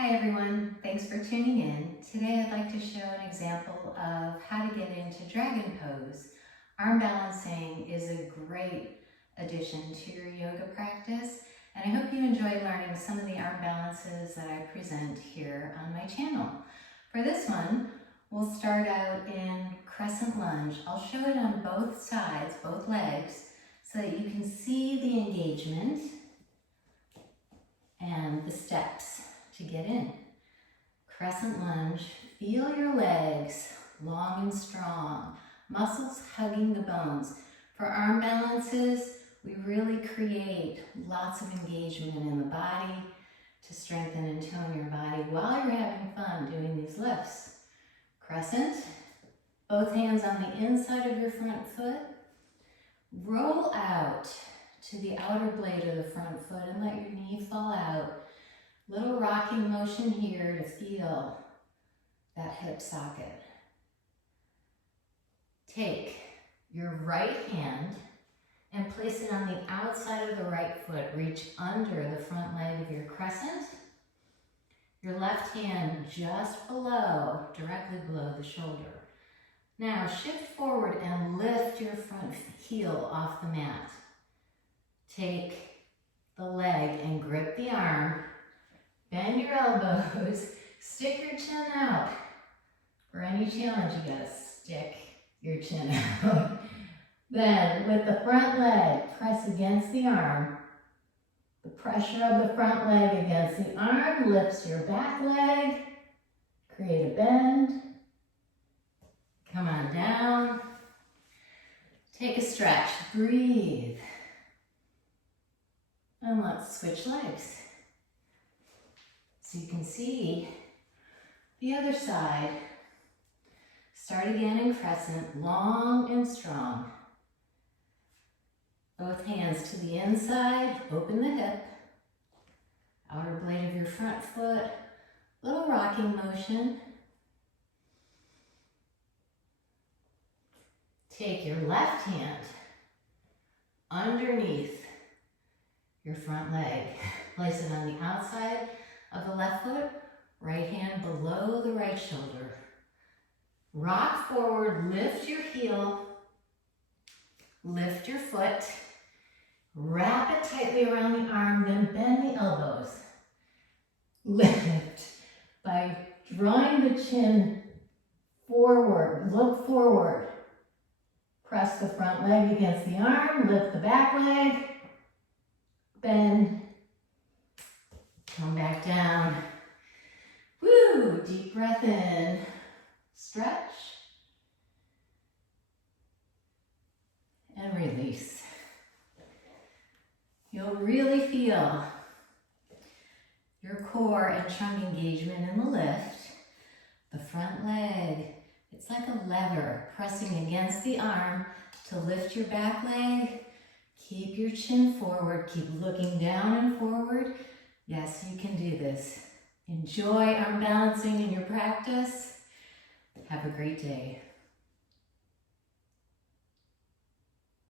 Hi everyone, thanks for tuning in. Today I'd like to show an example of how to get into dragon pose. Arm balancing is a great addition to your yoga practice, and I hope you enjoy learning some of the arm balances that I present here on my channel. For this one, we'll start out in crescent lunge. I'll show it on both sides, both legs, so that you can see the engagement and the steps to get in. Crescent lunge, feel your legs long and strong, muscles hugging the bones. For arm balances, we really create lots of engagement in the body to strengthen and tone your body while you're having fun doing these lifts. Crescent, both hands on the inside of your front foot. Roll out to the outer blade of the front foot and let your knee fall out. Little rocking motion here to feel that hip socket. Take your right hand and place it on the outside of the right foot. Reach under the front leg of your crescent. Your left hand just below, directly below the shoulder. Now shift forward and lift your front heel off the mat. Take the leg and grip the arm. Bend your elbows, stick your chin out. For any challenge, you gotta stick your chin out. Then, with the front leg, press against the arm. The pressure of the front leg against the arm lifts your back leg. Create a bend. Come on down. Take a stretch, breathe. And let's switch legs. So you can see the other side. Start again in crescent, long and strong. Both hands to the inside, open the hip. Outer blade of your front foot, little rocking motion. Take your left hand underneath your front leg. Place it on the outside of the left foot, right hand below the right shoulder. Rock forward, lift your heel, lift your foot, wrap it tightly around the arm, then bend the elbows. Lift by drawing the chin forward, look forward. Press the front leg against the arm, lift the back leg, bend, come back down. Woo, deep breath in, stretch, and release. You'll really feel your core and trunk engagement in the lift. The front leg, it's like a lever pressing against the arm to lift your back leg. Keep your chin forward, keep looking down and forward. Yes, you can do this. Enjoy arm balancing in your practice. Have a great day.